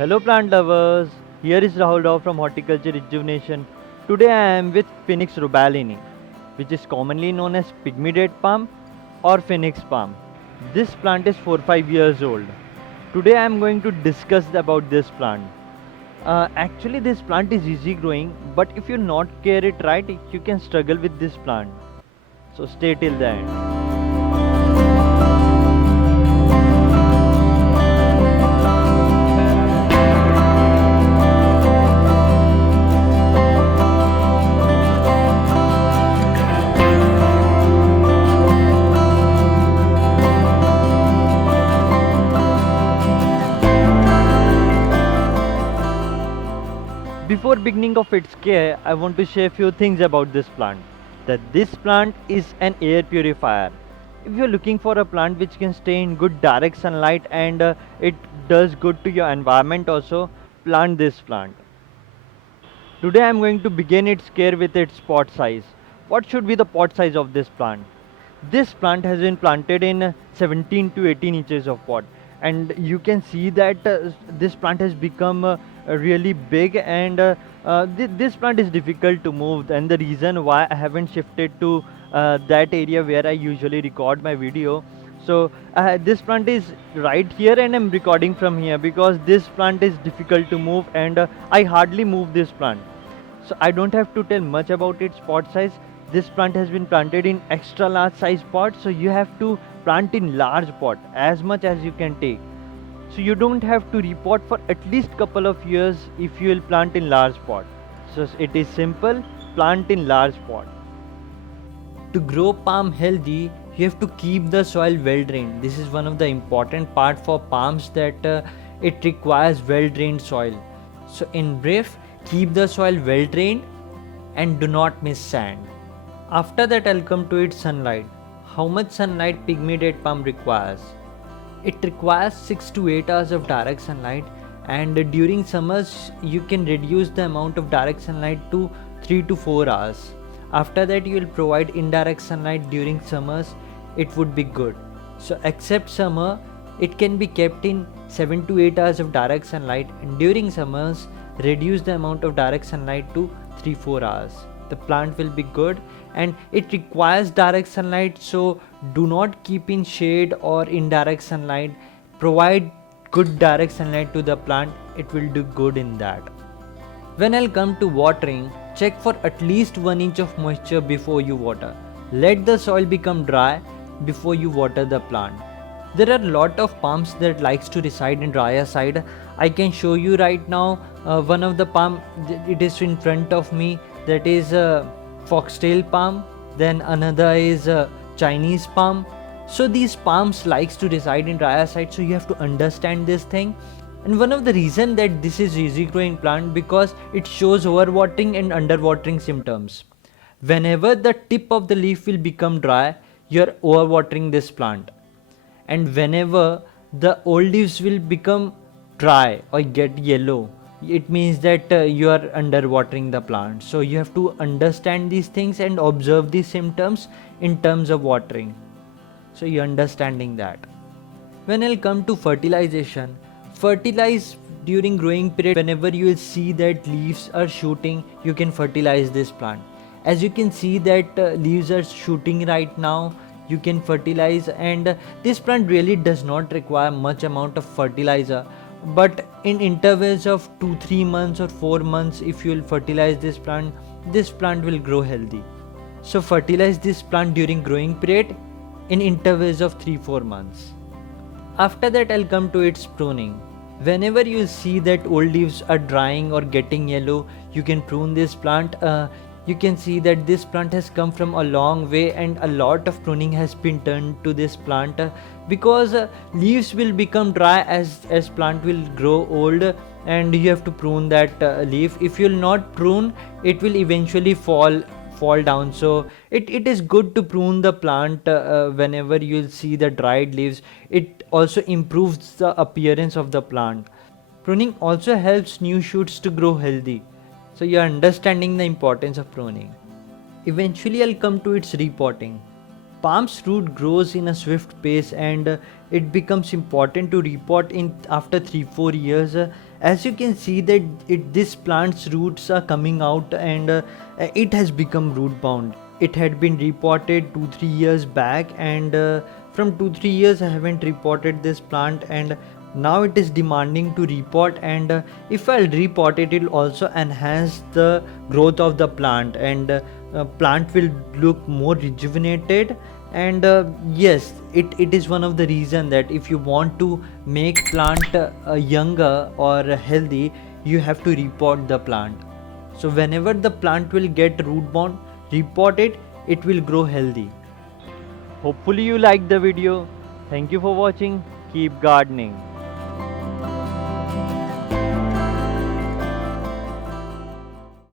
Hello plant lovers, here is Rahul Rao from Horticulture Rejuvenation. Today I am with Phoenix rubellini, which is commonly known as pygmy red palm or phoenix palm. This plant is 4-5 years old. Today I am going to discuss about this plant. Actually this plant is easy growing, but if you not care it right, you can struggle with this plant. So stay till the end. Before beginning of its care, I want to share few things about this plant. That this plant is an air purifier. If you're looking for a plant which can stay in good direct sunlight and it does good to your environment also, plant this plant. Today I am going to begin its care with its pot size. What should be the pot size of this plant? This plant has been planted in 17 to 18 inches of pot, and you can see that this plant has become really big, and this plant is difficult to move, and the reason why I haven't shifted to that area where I usually record my video. So this plant is right here and I'm recording from here because this plant is difficult to move, and I hardly move this plant. So I don't have to tell much about its pot size. This plant has been planted in extra large size pot, so you have to plant in large pot as much as you can take. So you don't have to repot for at least couple of years if you will plant in large pot. So it is simple, plant in large pot. To grow palm healthy, you have to keep the soil well drained. This is one of the important part for palms, that it requires well drained soil. So in brief, keep the soil well drained and do not miss sand. After that I'll come to its sunlight. How much sunlight pygmy red palm requires? It requires 6 to 8 hours of direct sunlight, and during summers you can reduce the amount of direct sunlight to 3 to 4 hours. After that you will provide indirect sunlight during summers, it would be good. So except summer, it can be kept in 7 to 8 hours of direct sunlight, and during summers reduce the amount of direct sunlight to 3-4 hours. The plant will be good, and it requires direct sunlight, so do not keep in shade or indirect sunlight. Provide good direct sunlight to the plant, it will do good in that. When I'll come to watering, check for at least 1 inch of moisture before you water. Let the soil become dry before you water the plant. There are a lot of palms that likes to reside in drier side. I can show you right now one of the palm, it is in front of me, that is foxtail palm. Then another is Chinese palm. So these palms likes to reside in drier side, so you have to understand this thing. And one of the reason that this is easy growing plant, because it shows overwatering and underwatering symptoms. Whenever the tip of the leaf will become dry, you are overwatering this plant. And whenever the old leaves will become dry or get yellow, it means that you are underwatering the plant. So you have to understand these things and observe these symptoms in terms of watering. So you're understanding that. When I'll come to fertilization, fertilize during growing period. Whenever you will see that leaves are shooting, you can fertilize this plant. As you can see that leaves are shooting right now, you can fertilize, and this plant really does not require much amount of fertilizer, but in intervals of 2-3 months or 4 months, if you will fertilize this plant will grow healthy. So fertilize this plant during growing period in intervals of 3-4 months. After that I'll come to its pruning. Whenever you see that old leaves are drying or getting yellow, you can prune this plant. You can see that this plant has come from a long way, and a lot of pruning has been done to this plant, because leaves will become dry as plant will grow old, and you have to prune that leaf. If you will not prune, it will eventually fall down. So it is good to prune the plant whenever you will see the dried leaves. It also improves the appearance of the plant. Pruning also helps new shoots to grow healthy. So you are understanding the importance of pruning. Eventually I'll come to its repotting. Palm's root grows in a swift pace, and it becomes important to repot in after 3-4 years. As you can see that this plant's roots are coming out, and it has become root bound. It had been repotted 2-3 years back, and from 2-3 years I haven't repotted this plant, and now it is demanding to repot. And if I'll repot it, will also enhance the growth of the plant, and plant will look more rejuvenated. And yes, it is one of the reason that if you want to make plant younger or healthy, you have to repot the plant. So whenever the plant will get root bound, repot it, it will grow healthy. Hopefully you liked the video. Thank you for watching. Keep gardening.